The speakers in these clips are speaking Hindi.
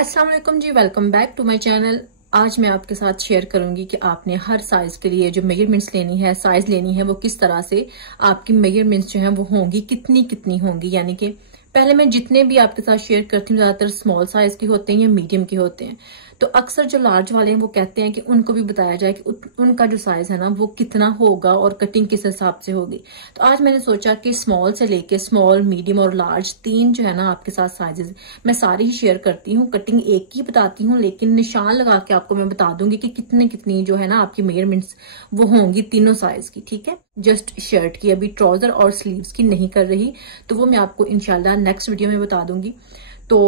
अस्सलाम वालेकुम जी, welcome back to my channel. आज मैं आपके साथ शेयर करूंगी कि आपने हर साइज के लिए जो मेजरमेंट्स लेनी है, साइज लेनी है, वो किस तरह से आपकी मेजरमेंट्स जो है वो होंगी, कितनी कितनी होंगी। यानी कि पहले मैं जितने भी आपके साथ शेयर करती हूँ ज्यादातर स्मॉल साइज के होते हैं या मीडियम के होते हैं। तो अक्सर जो लार्ज वाले हैं वो कहते हैं कि उनको भी बताया जाए कि उनका जो साइज है ना वो कितना होगा और कटिंग किस हिसाब से होगी। तो आज मैंने सोचा कि स्मॉल से लेके स्मॉल, मीडियम और लार्ज तीन जो है ना आपके साथ साइजेस मैं सारी ही शेयर करती हूँ। कटिंग एक ही बताती हूँ, लेकिन निशान लगा के आपको मैं बता दूंगी कि कितनी कितनी जो है ना आपकी मेजरमेंट्स वो होंगी तीनों साइज की। ठीक है, जस्ट शर्ट की, अभी ट्राउजर और स्लीव्स की नहीं कर रही, तो वो मैं आपको इंशाल्लाह नेक्स्ट वीडियो में बता दूंगी। तो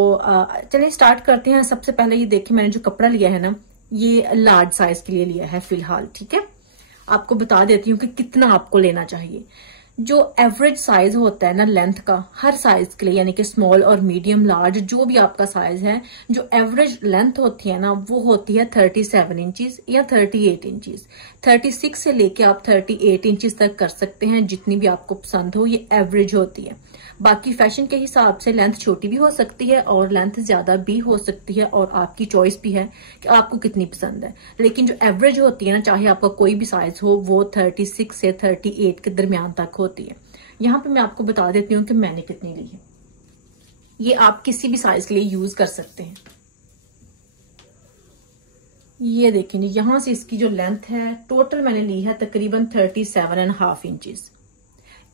चलिए स्टार्ट करते हैं। सबसे पहले ये देखिए, मैंने जो कपड़ा लिया है ना ये लार्ज साइज के लिए लिया है फिलहाल। ठीक है, आपको बता देती हूँ कि कितना आपको लेना चाहिए। जो एवरेज साइज होता है ना लेंथ का हर साइज के लिए, यानी कि स्मॉल और मीडियम, लार्ज, जो भी आपका साइज है, जो एवरेज लेंथ होती है ना वो होती है 37 इंचेस या 38 इंचेस। 36 से लेके आप 38 इंचेस तक कर सकते हैं, जितनी भी आपको पसंद हो, ये एवरेज होती है। बाकी फैशन के हिसाब से लेंथ छोटी भी हो सकती है और लेंथ ज्यादा भी हो सकती है, और आपकी चॉइस भी है कि आपको कितनी पसंद है। लेकिन जो एवरेज होती है ना, चाहे आपका कोई भी साइज हो, वो 36 से 38 के दरमियान तक होती है। यहाँ पे मैं आपको बता देती हूँ कि मैंने कितनी ली है। ये आप किसी भी साइज के लिए यूज कर सकते हैं। ये देखेंगे, यहां से इसकी जो लेंथ है टोटल मैंने ली है तकरीबन 37.5 इंचेस।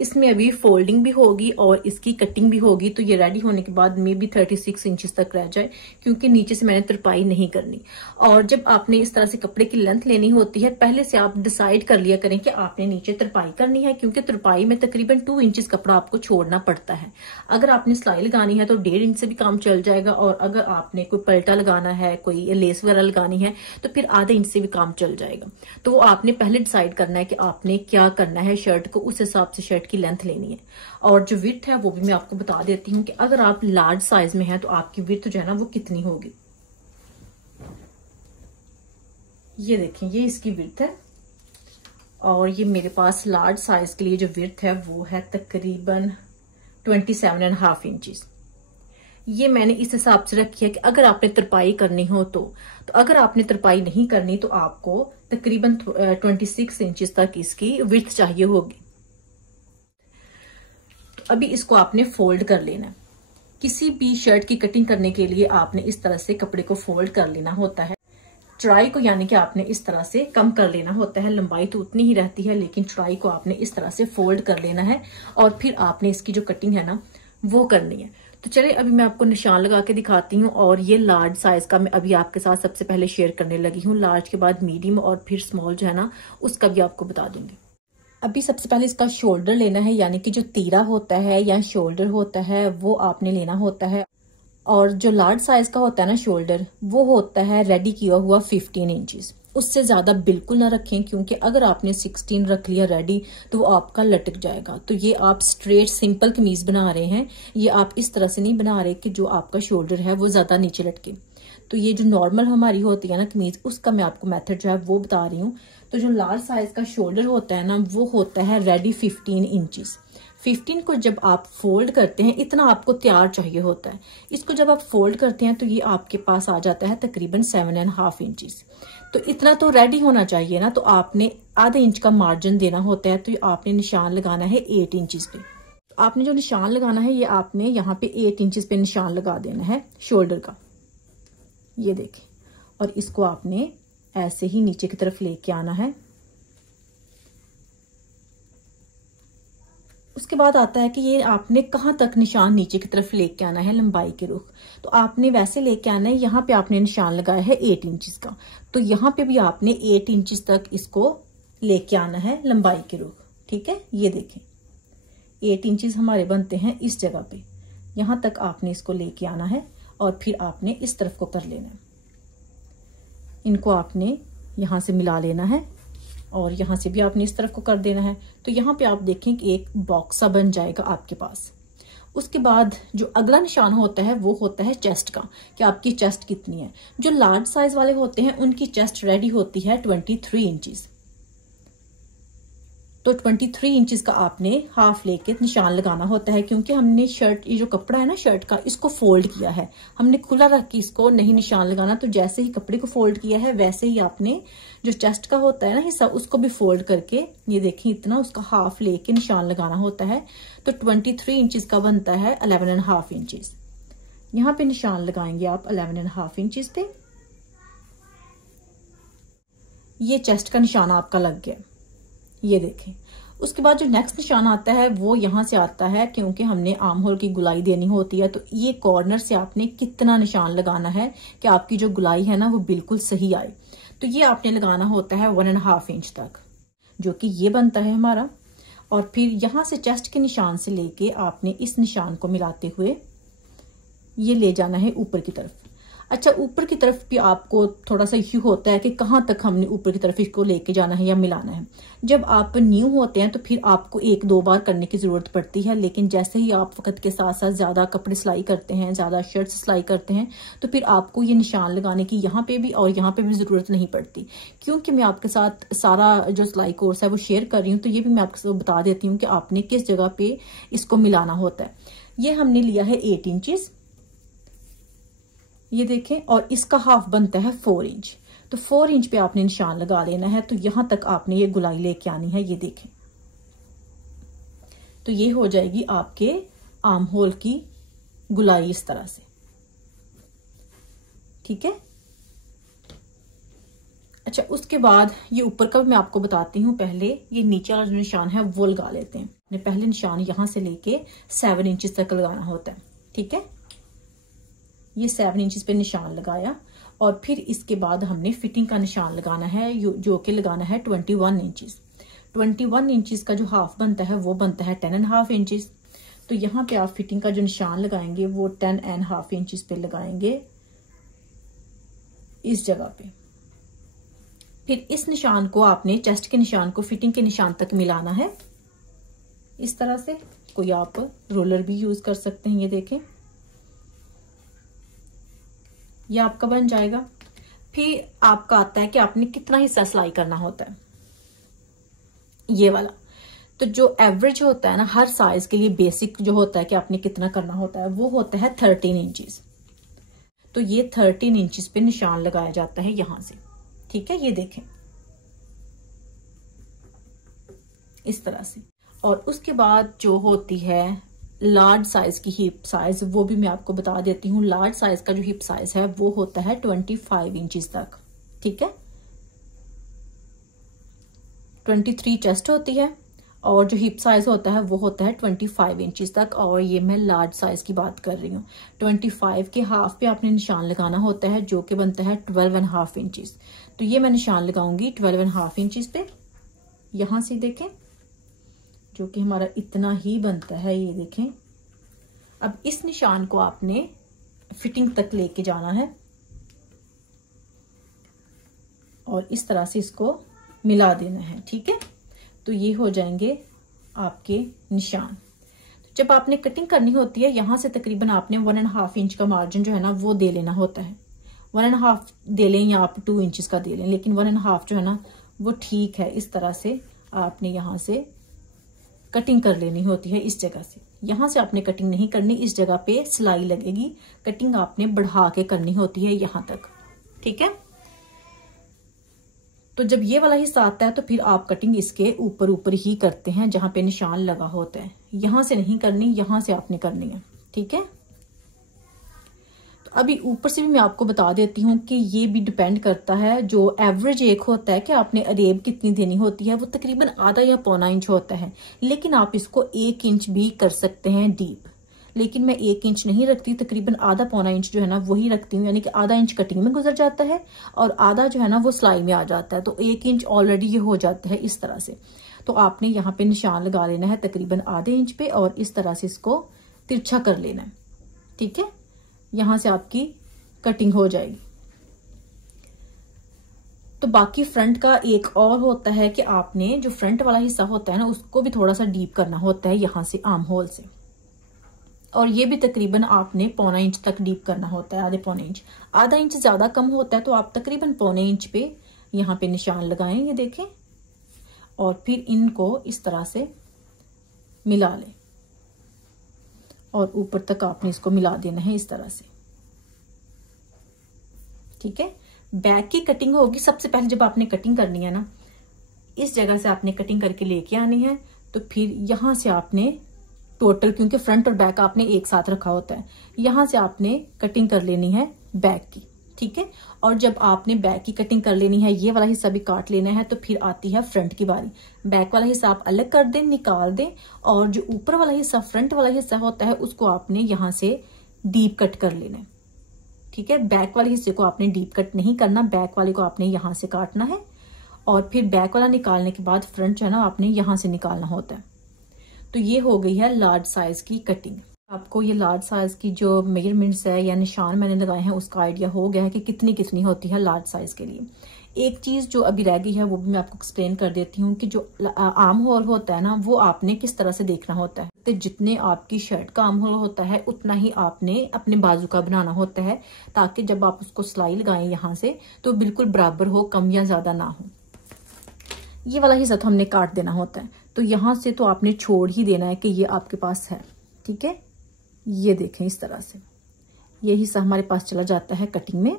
इसमें अभी फोल्डिंग भी होगी और इसकी कटिंग भी होगी, तो ये रेडी होने के बाद मे बी 36 इंचेस तक रह जाए, क्योंकि नीचे से मैंने तुरपाई नहीं करनी। और जब आपने इस तरह से कपड़े की लेंथ लेनी होती है, पहले से आप डिसाइड कर लिया करें कि आपने नीचे तुरपाई करनी है, क्योंकि तुरपाई में तकरीबन 2 इंचेस कपड़ा आपको छोड़ना पड़ता है। अगर आपने सिलाई लगानी है तो 1.5 इंच से भी काम चल जाएगा, और अगर आपने कोई पलटा लगाना है, कोई लेस वगैरह लगानी है, तो फिर आधे इंच से भी काम चल जाएगा। तो वो आपने पहले डिसाइड करना है कि आपने क्या करना है शर्ट को, उस हिसाब से शर्ट की लेंथ लेनी है। और जो विड्थ है वो भी मैं आपको बता देती हूँ कि अगर आप लार्ज साइज में हैं तो आपकी विड्थ जो है ना वो कितनी होगी। ये देखें, ये इसकी विड्थ है, और ये मेरे पास लार्ज साइज के लिए जो विड्थ है वो है तकरीबन 27.5 इंचेस। ये मैंने इस हिसाब से रखी है कि अगर आपने तुरपाई करनी हो तो अगर आपने तुरपाई नहीं करनी तो आपको तकरीबन 26 इंचेस तक इसकी विड्थ चाहिए होगी। अभी इसको आपने फोल्ड कर लेना है। किसी भी शर्ट की कटिंग करने के लिए आपने इस तरह से कपड़े को फोल्ड कर लेना होता है। चौड़ाई को यानी कि आपने इस तरह से कम कर लेना होता है। लंबाई तो उतनी ही रहती है, लेकिन चौड़ाई को आपने इस तरह से फोल्ड कर लेना है, और फिर आपने इसकी जो कटिंग है ना वो करनी है। तो चलिए अभी मैं आपको निशान लगा के दिखाती हूँ। और ये लार्ज साइज का मैं अभी आपके साथ सबसे पहले शेयर करने लगी हूँ। लार्ज के बाद मीडियम और फिर स्मॉल जो है ना उसका भी आपको बता दूंगी। अभी सबसे पहले इसका शोल्डर लेना है, यानी कि जो तीरा होता है या शोल्डर होता है वो आपने लेना होता है। और जो लार्ज साइज का होता है ना शोल्डर, वो होता है रेडी किया हुआ 15 इंचेस। उससे ज्यादा बिल्कुल ना रखें, क्योंकि अगर आपने 16 रख लिया रेडी तो वो आपका लटक जाएगा। तो ये आप स्ट्रेट सिंपल कमीज बना रहे हैं, ये आप इस तरह से नहीं बना रहे कि जो आपका शोल्डर है वो ज्यादा नीचे लटके। तो ये जो नॉर्मल हमारी होती है ना कमीज, उसका मैं आपको मेथड जो है वो बता रही हूँ। तो जो लार्ज साइज का शोल्डर होता है ना वो होता है रेडी 15 इंचेस। 15 को जब आप फोल्ड करते हैं, इतना आपको तैयार चाहिए होता है। इसको जब आप फोल्ड करते हैं तो ये आपके पास आ जाता है तकरीबन 7.5 इंचेस। तो इतना तो रेडी होना चाहिए ना, तो आपने आधे इंच का मार्जिन देना होता है। तो आपने निशान लगाना है 8 इंचेस पे। तो आपने जो निशान लगाना है ये आपने यहाँ पे 8 इंचेस पे निशान लगा देना है शोल्डर का। ये देखें, और इसको आपने ऐसे ही नीचे की तरफ लेके आना है। उसके बाद आता है कि ये आपने कहाँ तक निशान नीचे की तरफ लेके आना है, लंबाई के रुख। तो आपने वैसे लेके आना है, यहाँ पे आपने निशान लगाया है 8 इंचेस का, तो यहाँ पे भी आपने 8 इंचेस तक इसको लेके आना है लंबाई के रुख। ठीक है, ये देखें 8 इंचेस हमारे बनते हैं इस जगह पे। यहाँ तक आपने इसको लेके आना है, और फिर आपने इस तरफ को कर लेना है। इनको आपने यहां से मिला लेना है, और यहां से भी आपने इस तरफ को कर देना है। तो यहाँ पे आप देखें कि एक बॉक्स सा बन जाएगा आपके पास। उसके बाद जो अगला निशान होता है वो होता है चेस्ट का, कि आपकी चेस्ट कितनी है। जो लार्ज साइज वाले होते हैं उनकी चेस्ट रेडी होती है 23 इंचेस। तो 23 इंचेस का आपने हाफ लेके निशान लगाना होता है, क्योंकि हमने शर्ट, ये जो कपड़ा है ना शर्ट का, इसको फोल्ड किया है, हमने खुला रख के इसको नहीं निशान लगाना। तो जैसे ही कपड़े को फोल्ड किया है वैसे ही आपने जो चेस्ट का होता है ना हिस्सा, उसको भी फोल्ड करके, ये देखिए इतना उसका हाफ लेके निशान लगाना होता है। तो 23 इंचेस का बनता है 11.5 इंचेस। यहाँ पे निशान लगाएंगे आप 11.5 इंचेस पे। ये चेस्ट का निशान आपका लग गया, ये देखें। उसके बाद जो नेक्स्ट निशान आता है वो यहाँ से आता है, क्योंकि हमने आर्म होल की गुलाई देनी होती है। तो ये कॉर्नर से आपने कितना निशान लगाना है कि आपकी जो गुलाई है ना वो बिल्कुल सही आए। तो ये आपने लगाना होता है 1.5 इंच तक, जो कि ये बनता है हमारा। और फिर यहाँ से चेस्ट के निशान से लेके आपने इस निशान को मिलाते हुए ये ले जाना है ऊपर की तरफ। अच्छा, ऊपर की तरफ भी आपको थोड़ा सा इश्यू होता है कि कहाँ तक हमने ऊपर की तरफ इसको लेके जाना है या मिलाना है। जब आप न्यू होते हैं तो फिर आपको 1-2 बार करने की जरूरत पड़ती है, लेकिन जैसे ही आप वक्त के साथ साथ ज्यादा कपड़े सिलाई करते हैं, ज्यादा शर्ट सिलाई करते हैं, तो फिर आपको ये निशान लगाने की यहाँ पे भी और यहाँ पे भी जरूरत नहीं पड़ती। क्योंकि मैं आपके साथ सारा जो सिलाई कोर्स है वो शेयर कर रही हूँ, तो ये भी मैं आपको बता देती हूँ कि आपने किस जगह पे इसको मिलाना होता है। ये हमने लिया है 8 इंचेस, ये देखें, और इसका हाफ बनता है 4 इंच। तो 4 इंच पे आपने निशान लगा लेना है। तो यहां तक आपने ये गुलाई लेके आनी है, ये देखें। तो ये हो जाएगी आपके आर्म होल की गुलाई इस तरह से, ठीक है। अच्छा, उसके बाद ये ऊपर का भी मैं आपको बताती हूँ। पहले ये नीचे वाला जो निशान है वो लगा लेते हैं। पहले निशान यहां से लेके 7 इंच तक लगाना होता है, ठीक है। ये 7 इंचेस पे निशान लगाया और फिर इसके बाद हमने फिटिंग का निशान लगाना है, जो कि लगाना है 21 इंचेस। 21 इंचेस का जो हाफ बनता है वो बनता है 10.5 इंचेस। तो यहाँ पे आप फिटिंग का जो निशान लगाएंगे वो 10.5 इंचेस पे लगाएंगे इस जगह पे। फिर इस निशान को आपने चेस्ट के निशान को फिटिंग के निशान तक मिलाना है इस तरह से। कोई आप रोलर भी यूज कर सकते हैं, ये देखें, ये आपका बन जाएगा। फिर आपका आता है कि आपने कितना हिस्सा सिलाई करना होता है, ये वाला। तो जो एवरेज होता है ना हर साइज के लिए, बेसिक जो होता है कि आपने कितना करना होता है, वो होता है 13 इंचेस। तो ये 13 इंचेस पे निशान लगाया जाता है यहां से, ठीक है, ये देखें इस तरह से। और उसके बाद जो होती है लार्ज साइज की हिप साइज, वो भी मैं आपको बता देती हूँ। लार्ज साइज का जो हिप साइज है वो होता है 25 इंचेस तक, ठीक है। 23 चेस्ट होती है और जो हिप साइज होता है वो होता है 25 इंचेस तक। और ये मैं लार्ज साइज की बात कर रही हूँ। 25 के हाफ पे आपने निशान लगाना होता है, जो कि बनता है 12.5 इंचेस। तो ये मैं निशान लगाऊंगी 12.5 इंचेस पे, यहां से देखें, जो कि हमारा इतना ही बनता है, ये देखें। अब इस निशान को आपने फिटिंग तक लेके जाना है और इस तरह से इसको मिला देना है, ठीक है। तो ये हो जाएंगे आपके निशान। तो जब आपने कटिंग करनी होती है, यहां से तकरीबन आपने 1.5 इंच का मार्जिन जो है ना वो दे लेना होता है। 1.5 दे लें या आप 2 इंचेस का दे लें, लेकिन 1.5 जो है ना वो ठीक है। इस तरह से आपने यहां से कटिंग कर लेनी होती है इस जगह से। यहां से आपने कटिंग नहीं करनी, इस जगह पे सिलाई लगेगी। कटिंग आपने बढ़ा के करनी होती है यहां तक, ठीक है। तो जब ये वाला हिस्सा आता है तो फिर आप कटिंग इसके ऊपर ऊपर ही करते हैं, जहां पे निशान लगा होता है। यहां से नहीं करनी, यहां से आपने करनी है, ठीक है। अभी ऊपर से भी मैं आपको बता देती हूँ कि ये भी डिपेंड करता है। जो एवरेज एक होता है कि आपने अरेब कितनी देनी होती है, वो तकरीबन आधा या पौना इंच होता है, लेकिन आप इसको 1 इंच भी कर सकते हैं डीप। लेकिन मैं 1 इंच नहीं रखती, तकरीबन आधा पौना इंच जो है ना वही रखती हूँ, यानी कि आधा इंच कटिंग में गुजर जाता है और आधा जो है ना वो सिलाई में आ जाता है। तो 1 इंच ऑलरेडी ये हो जाता है इस तरह से। तो आपने यहाँ पे निशान लगा लेना है तकरीबन आधे इंच पे और इस तरह से इसको तिरछा कर लेना है, ठीक है। यहां से आपकी कटिंग हो जाएगी। तो बाकी फ्रंट का एक और होता है कि आपने जो फ्रंट वाला हिस्सा होता है ना उसको भी थोड़ा सा डीप करना होता है यहां से आर्म होल से, और ये भी तकरीबन आपने पौना इंच तक डीप करना होता है, आधे पौने इंच। आधा इंच ज्यादा कम होता है तो आप तकरीबन पौने इंच पे यहाँ पे निशान लगाएं, ये देखें। और फिर इनको इस तरह से मिला लें और ऊपर तक आपने इसको मिला देना है इस तरह से। ठीक है, बैक की कटिंग होगी। सबसे पहले जब आपने कटिंग करनी है ना, इस जगह से आपने कटिंग करके लेके आनी है। तो फिर यहां से आपने टोटल, क्योंकि फ्रंट और बैक आपने एक साथ रखा होता है, यहां से आपने कटिंग कर लेनी है बैक की। ठीक है, और जब आपने बैक की कटिंग कर लेनी है, ये वाला हिस्सा भी काट लेना है, तो फिर आती है फ्रंट की बारी। बैक वाला हिस्सा आप अलग कर दें, निकाल दें, और जो ऊपर वाला हिस्सा, फ्रंट वाला हिस्सा होता है, उसको आपने यहां से डीप कट कर लेना है। ठीक है, बैक वाले हिस्से को आपने डीप कट नहीं करना, बैक वाले को आपने यहां से काटना है, और फिर बैक वाला निकालने के बाद फ्रंट जो है ना आपने यहां से निकालना होता है। तो ये हो गई है लार्ज साइज की कटिंग। आपको ये लार्ज साइज की जो मेजरमेंट्स है या निशान मैंने लगाए हैं, उसका आइडिया हो गया है कि कितनी कितनी होती है लार्ज साइज के लिए। एक चीज जो अभी रह गई है वो भी मैं आपको एक्सप्लेन कर देती हूँ कि जो आर्म होल होता है ना, वो आपने किस तरह से देखना होता है। तो जितने आपकी शर्ट का आर्म होल होता है, उतना ही आपने अपने बाजू का बनाना होता है, ताकि जब आप उसको सिलाई लगाएं यहाँ से तो बिल्कुल बराबर हो, कम या ज्यादा ना हो। ये वाला हिस्सा तो हमने काट देना होता है, तो यहां से तो आपने छोड़ ही देना है कि ये आपके पास है। ठीक है, ये देखें इस तरह से ये हिस्सा हमारे पास चला जाता है कटिंग में।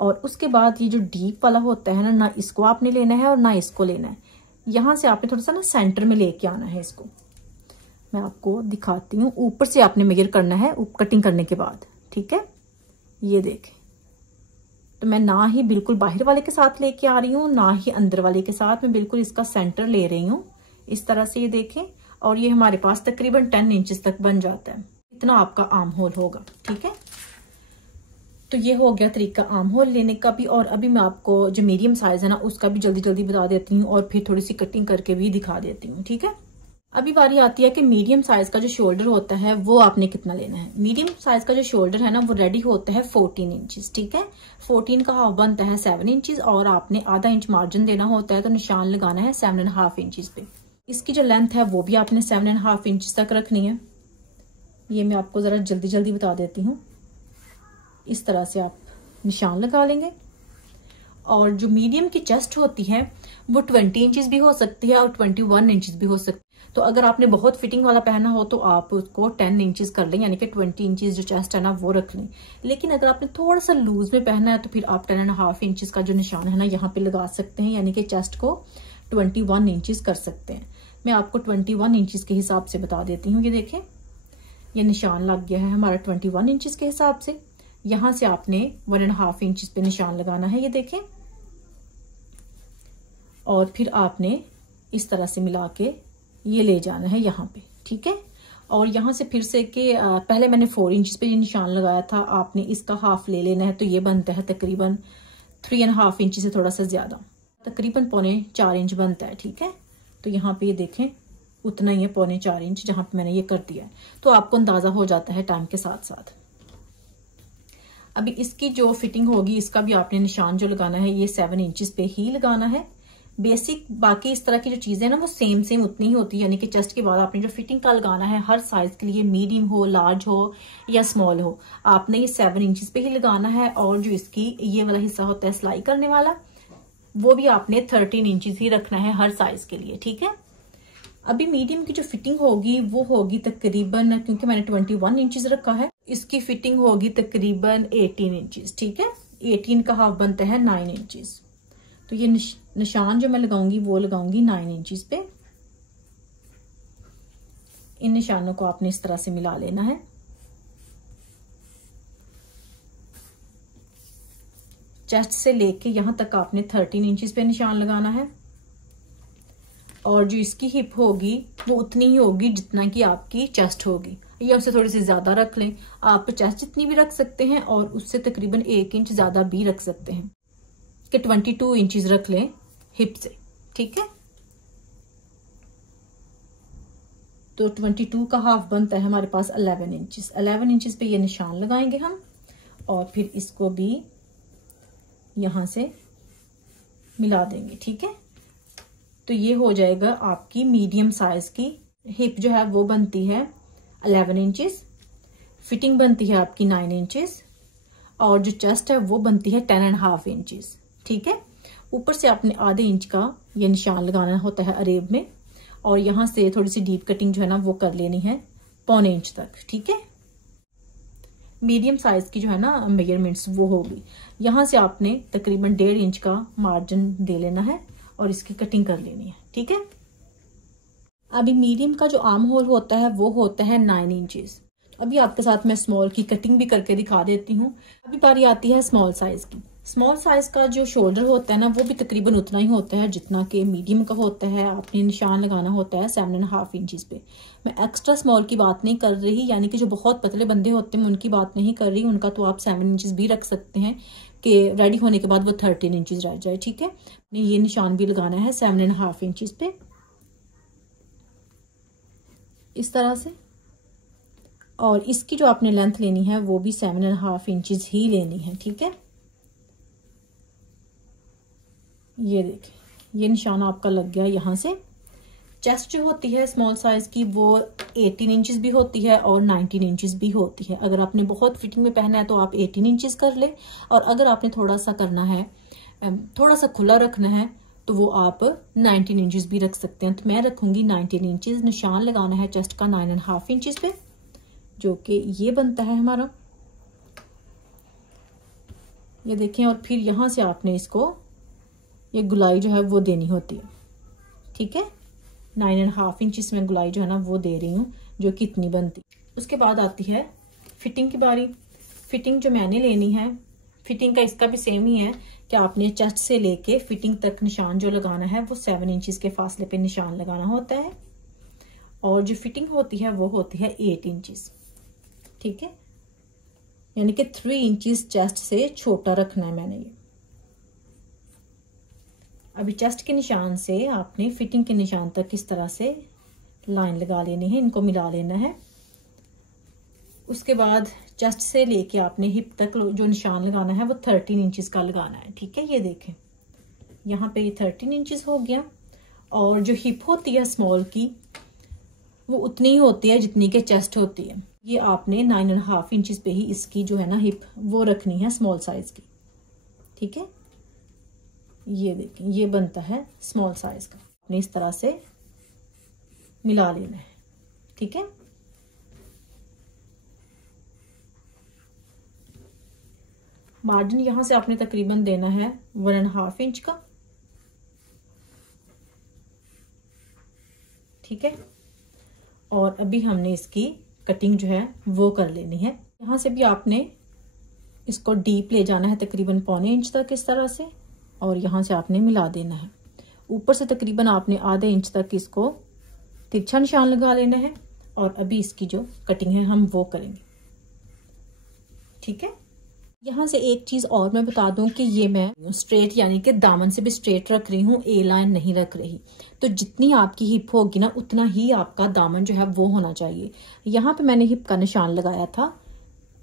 और उसके बाद ये जो डीप वाला होता है ना इसको आपने लेना है और ना इसको लेना है। यहां से आपने थोड़ा सा ना सेंटर में लेके आना है इसको। मैं आपको दिखाती हूँ, ऊपर से आपने मेजर करना है कटिंग करने के बाद। ठीक है, ये देखें, तो मैं ना ही बिल्कुल बाहर वाले के साथ लेके आ रही हूँ, ना ही अंदर वाले के साथ, मैं बिल्कुल इसका सेंटर ले रही हूँ इस तरह से। ये देखें, और ये हमारे पास तकरीबन 10 इंचेस तक बन जाता है। इतना आपका आर्म होल होगा। ठीक है, तो ये हो गया तरीका आर्म होल लेने का भी। और अभी मैं आपको जो मीडियम साइज है ना उसका भी जल्दी जल्दी बता देती हूँ और फिर थोड़ी सी कटिंग करके भी दिखा देती हूँ। ठीक है, अभी बारी आती है कि मीडियम साइज का जो शोल्डर होता है वो आपने कितना लेना है। मीडियम साइज का जो शोल्डर है ना वो रेडी होता है 14 इंचेस। ठीक है, 14 का हाफ बनता है 7 इंचेस, और आपने आधा इंच मार्जिन देना होता है, तो निशान लगाना है 7.5 इंचेस पे। इसकी जो लेंथ है वो भी आपने 7.5 इंचेस तक रखनी है। ये मैं आपको जरा जल्दी जल्दी बता देती हूँ। इस तरह से आप निशान लगा लेंगे। और जो मीडियम की चेस्ट होती है वो 20 इंचेस भी हो सकती है और 21 इंचेस भी हो सकती है। तो अगर आपने बहुत फिटिंग वाला पहना हो तो आप उसको 10 इंचेस कर लें, यानी कि 20 इंचेस जो चेस्ट है ना वो रख लें। लेकिन अगर आपने थोड़ा सा लूज में पहना है तो फिर आप 10.5 इंचेस का जो निशान है ना यहाँ पे लगा सकते हैं, यानी कि चेस्ट को 21 इंचेस कर सकते हैं। मैं आपको 21 इंचेस के हिसाब से बता देती हूँ। ये देखें, ये निशान लग गया है हमारा 21 इंचेस के हिसाब से। यहां से आपने 1.5 इंचेस पे निशान लगाना है। ये देखें, और फिर आपने इस तरह से मिला के ये ले जाना है यहाँ पे। ठीक है, और यहाँ से फिर से कि पहले मैंने 4 इंचेस पे ये निशान लगाया था, आपने इसका हाफ ले लेना है, तो ये बनता है तकरीबन 3.5 इंच से थोड़ा सा ज्यादा, तकरीबन 3.25 इंच बनता है। ठीक है, तो यहाँ पे ये देखें उतना ही है, 3.25 इंच जहां पे मैंने ये कर दिया है, तो आपको अंदाजा हो जाता है टाइम के साथ साथ। अभी इसकी जो फिटिंग होगी इसका भी आपने निशान जो लगाना है ये 7 इंचेस पे ही लगाना है। बेसिक बाकी इस तरह की जो चीजें ना वो सेम उतनी ही होती है, यानी कि चेस्ट के बाद आपने जो फिटिंग का लगाना है हर साइज के लिए, मीडियम हो, लार्ज हो या स्मॉल हो, आपने ये 7 इंचेस पे ही लगाना है। और जो इसकी ये वाला हिस्सा होता है सिलाई करने वाला, वो भी आपने 13 इंचेस ही रखना है हर साइज के लिए। ठीक है, अभी मीडियम की जो फिटिंग होगी वो होगी तकरीबन, क्योंकि मैंने 21 इंचेस रखा है, इसकी फिटिंग होगी तकरीबन 18 इंचेस। ठीक है, 18 का हाफ बनता है 9 इंचेस। तो ये निशान जो मैं लगाऊंगी वो लगाऊंगी 9 इंचेस पे। इन निशानों को आपने इस तरह से मिला लेना है। चेस्ट से लेके यहां तक आपने 13 इंचेस पे निशान लगाना है। और जो इसकी हिप होगी वो उतनी ही होगी जितना कि आपकी चेस्ट होगी, या उससे थोड़ी सी ज्यादा रख लें। आप चेस्ट जितनी भी रख सकते हैं और उससे तकरीबन 1 इंच ज्यादा भी रख सकते हैं, कि 22 इंचेस रख लें हिप से। ठीक है, तो 22 का हाफ बनता है हमारे पास 11 इंचेस। 11 इंचेस पे ये निशान लगाएंगे हम, और फिर इसको भी यहां से मिला देंगे। ठीक है, तो ये हो जाएगा आपकी मीडियम साइज की हिप जो है वो बनती है 11 इंचेस, फिटिंग बनती है आपकी 9 इंचेस, और जो चेस्ट है वो बनती है 10.5 इंचेस। ठीक है, ऊपर से आपने आधे इंच का ये निशान लगाना होता है अरेब में, और यहाँ से थोड़ी सी डीप कटिंग जो है ना वो कर लेनी है 1.25 इंच तक। ठीक है, मीडियम साइज की जो है ना मेजरमेंट्स वो होगी। यहाँ से आपने तकरीबन 1.5 इंच का मार्जिन दे लेना है और इसकी कटिंग कर लेनी है। ठीक है, अभी मीडियम का जो आर्म होल होता है वो होता है 9 इंचेस। अभी आपके साथ मैं स्मॉल की कटिंग भी करके दिखा देती हूँ। अभी बारी आती है स्मॉल साइज की। स्मॉल साइज का जो शोल्डर होता है ना वो भी तकरीबन उतना ही होता है जितना कि मीडियम का होता है। आपने निशान लगाना होता है 7.5 इंचेस पे। मैं एक्स्ट्रा स्मॉल की बात नहीं कर रही, यानी कि जो बहुत पतले बंदे होते हैं उनकी बात नहीं कर रही। उनका तो आप 7 इंचेस भी रख सकते हैं कि रेडी होने के बाद वो 13 इंचेस रह जाए। ठीक है, ये निशान भी लगाना है 7.5 इंचेस पे इस तरह से, और इसकी जो आपने लेंथ लेनी है वो भी 7.5 इंचेस ही लेनी है। ठीक है, ये देखिए ये निशान आपका लग गया यहाँ से। चेस्ट जो होती है स्मॉल साइज की वो 18 इंचेस भी होती है और 19 इंचेस भी होती है। अगर आपने बहुत फिटिंग में पहना है तो आप 18 इंचेस कर ले, और अगर आपने थोड़ा सा करना है, थोड़ा सा खुला रखना है तो वो आप 19 इंचेस भी रख सकते हैं। तो मैं रखूंगी 19 इंचेस। निशान लगाना है चेस्ट का 9.5 इंचेस पे, जो कि ये बनता है हमारा, ये देखें। और फिर यहां से आपने इसको ये गुलाई जो है वो देनी होती है। ठीक है, 9.5 इंचेस में गुलाई जो है ना वो दे रही हूँ, जो कि इतनी बनती। उसके बाद आती है फिटिंग की बारी। फिटिंग जो मैंने लेनी है, फिटिंग का इसका भी सेम ही है कि आपने चेस्ट से लेके फिटिंग तक निशान जो लगाना है वो 7 इंचेस के फासले पे निशान लगाना होता है, और जो फिटिंग होती है वो होती है 8 इंचेस। ठीक है, यानी कि 3 इंचेस चेस्ट से छोटा रखना है मैंने ये। अभी चेस्ट के निशान से आपने फिटिंग के निशान तक इस तरह से लाइन लगा लेनी है, इनको मिला लेना है। उसके बाद चेस्ट से लेके आपने हिप तक जो निशान लगाना है वो 13 इंचेस का लगाना है। ठीक है, ये देखें यहाँ पे ये 13 इंचेस हो गया। और जो हिप होती है स्मॉल की वो उतनी ही होती है जितनी के चेस्ट होती है। ये आपने 9.5 इंचेस पे ही इसकी जो है ना हिप वो रखनी है स्मॉल साइज की। ठीक है, ये देखें ये बनता है स्मॉल साइज का। आपने इस तरह से मिला लेना है। ठीक है, मार्जिन यहां से आपने तकरीबन देना है 1.5 इंच का। ठीक है, और अभी हमने इसकी कटिंग जो है वो कर लेनी है। यहां से भी आपने इसको डीप ले जाना है तकरीबन 1.25 इंच तक इस तरह से, और यहां से आपने मिला देना है। ऊपर से तकरीबन आपने आधे इंच तक इसको तिरछा निशान लगा लेना है, और अभी इसकी जो कटिंग है हम वो करेंगे। ठीक है, यहाँ से एक चीज और मैं बता दूं कि ये मैं स्ट्रेट यानी कि दामन से भी स्ट्रेट रख रही हूँ, ए लाइन नहीं रख रही। तो जितनी आपकी हिप होगी ना उतना ही आपका दामन जो है वो होना चाहिए। यहाँ पे मैंने हिप का निशान लगाया था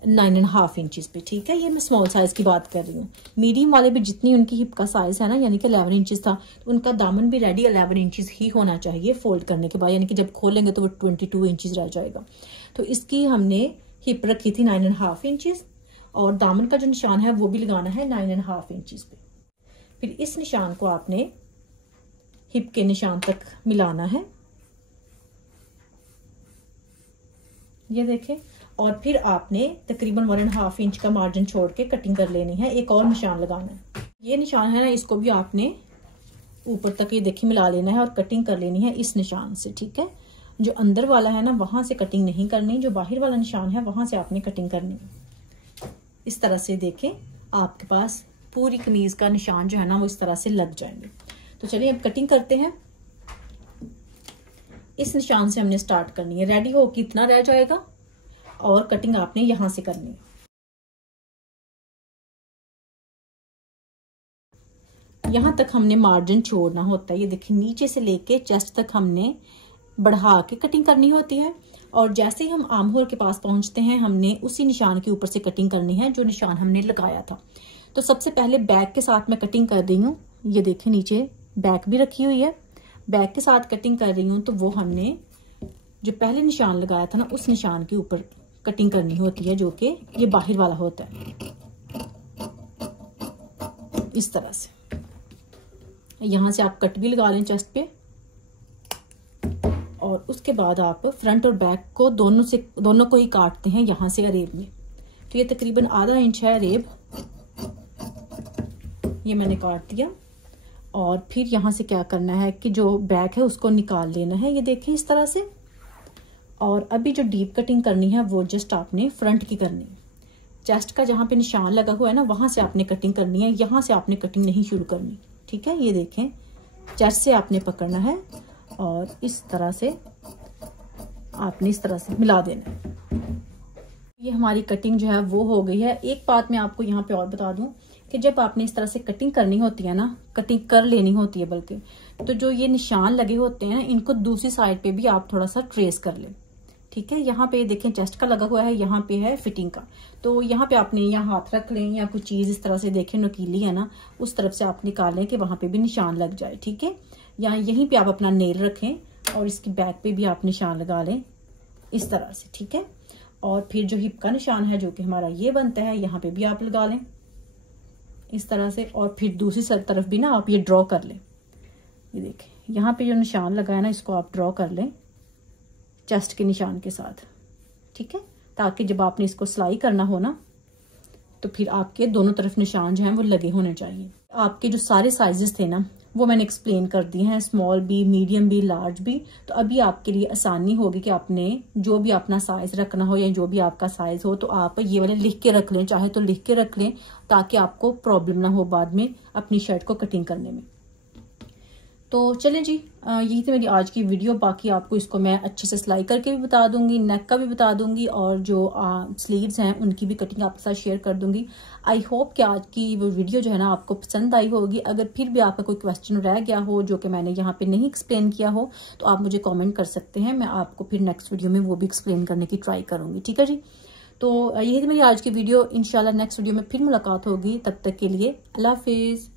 9.5 इंचेस पे। ठीक है, ये मैं स्मॉल साइज की बात कर रही हूँ। मीडियम वाले भी जितनी उनकी हिप का साइज है ना, यानी कि 11 इंचेस था, तो उनका दामन भी रेडी 11 इंचेस ही होना चाहिए फोल्ड करने के बाद, यानी कि जब खोलेंगे तो वो 22 इंचेस रह जाएगा। तो इसकी हमने हिप रखी थी 9.5 इंचेस, और दामन का जो निशान है वो भी लगाना है 9.5 इंचेस पे। फिर इस निशान को आपने हिप के निशान तक मिलाना है, ये देखें। और फिर आपने तकरीबन 1.5 इंच का मार्जिन छोड़ के कटिंग कर लेनी है। एक और निशान लगाना है, ये निशान है ना, इसको भी आपने ऊपर तक ये देखिए मिला लेना है और कटिंग कर लेनी है इस निशान से। ठीक है, जो अंदर वाला है ना वहां से कटिंग नहीं करनी, जो बाहर वाला निशान है वहां से आपने कटिंग करनी है। इस तरह से देखें आपके पास पूरी कमीज का निशान जो है ना वो इस तरह से लग जाएंगे। तो चलिए अब कटिंग करते हैं। इस निशान से हमने स्टार्ट करनी है, रेडी हो कि इतना रह जाएगा, और कटिंग आपने यहां से करनी है। यहां तक हमने मार्जिन छोड़ना होता है, ये देखिए नीचे से लेके चेस्ट तक हमने बढ़ा के कटिंग करनी होती है। और जैसे ही हम आर्म होल के पास पहुंचते हैं हमने उसी निशान के ऊपर से कटिंग करनी है जो निशान हमने लगाया था। तो सबसे पहले बैक के साथ मैं कटिंग कर रही हूँ, ये देखें नीचे बैक भी रखी हुई है, बैक के साथ कटिंग कर रही हूँ। तो वो हमने जो पहले निशान लगाया था ना उस निशान के ऊपर कटिंग करनी होती है, जो कि ये बाहर वाला होता है, इस तरह से। यहाँ से आप कट भी लगा लें चेस्ट पे, और उसके बाद आप फ्रंट और बैक को दोनों को ही काटते हैं यहाँ से अरेब में। तो ये तकरीबन आधा इंच है अरेब, ये मैंने काट दिया। और फिर यहाँ से क्या करना है कि जो बैक है उसको निकाल लेना है, ये देखें इस तरह से। और अभी जो डीप कटिंग करनी है वो जस्ट आपने फ्रंट की करनी है। चेस्ट का जहाँ पे निशान लगा हुआ है ना, वहां से आपने कटिंग करनी है, यहाँ से आपने कटिंग नहीं शुरू करनी। ठीक है, ये देखें चेस्ट से आपने पकड़ना है और इस तरह से आपने इस तरह से मिला देना है। ये हमारी कटिंग जो है वो हो गई है। एक बात मैं आपको यहाँ पे और बता दूं कि जब आपने इस तरह से कटिंग करनी होती है ना, कटिंग कर लेनी होती है बल्कि, तो जो ये निशान लगे होते हैं ना, इनको दूसरी साइड पे भी आप थोड़ा सा ट्रेस कर लें। ठीक है, यहाँ पे देखें चेस्ट का लगा हुआ है, यहाँ पे है फिटिंग का। तो यहाँ पे आपने यहाँ हाथ रख लें या कुछ चीज इस तरह से देखें नुकीली है ना, उस तरफ से आप निकालें कि वहां पे भी निशान लग जाए। ठीक है, या यहीं पे आप अपना नेल रखें और इसकी बैक पे भी आप निशान लगा लें इस तरह से। ठीक है, और फिर जो हिप का निशान है जो कि हमारा ये बनता है, यहाँ पे भी आप लगा लें इस तरह से। और फिर दूसरी तरफ भी ना आप ये ड्रॉ कर लें। ये देखें यहाँ पे जो निशान लगा है ना, इसको आप ड्रॉ कर लें चेस्ट के निशान के साथ। ठीक है, ताकि जब आपने इसको सिलाई करना हो ना, तो फिर आपके दोनों तरफ निशान जो हैं वो लगे होने चाहिए। आपके जो सारे साइजेस थे ना वो मैंने एक्सप्लेन कर दिए हैं, स्मॉल भी, मीडियम भी, लार्ज भी। तो अभी आपके लिए आसानी होगी कि आपने जो भी अपना साइज रखना हो या जो भी आपका साइज हो, तो आप ये वाले लिख के रख लें, चाहे तो लिख के रख लें, ताकि आपको प्रॉब्लम ना हो बाद में अपनी शर्ट को कटिंग करने में। तो चलें जी, यही थी मेरी आज की वीडियो। बाकी आपको इसको मैं अच्छे से सिलाई करके भी बता दूंगी, नेक का भी बता दूंगी, और जो स्लीव्स हैं उनकी भी कटिंग आपके साथ शेयर कर दूंगी। आई होप कि आज की वो वीडियो जो है ना आपको पसंद आई होगी। अगर फिर भी आपका कोई क्वेश्चन रह गया हो जो कि मैंने यहाँ पे नहीं एक्सप्लेन किया हो, तो आप मुझे कॉमेंट कर सकते हैं, मैं आपको फिर नेक्स्ट वीडियो में वो भी एक्सप्लेन करने की ट्राई करूंगी। ठीक है जी, तो यही थी मेरी आज की वीडियो। इंशाल्लाह नेक्स्ट वीडियो में फिर मुलाकात होगी, तब तक के लिए अल्लाह हाफिज।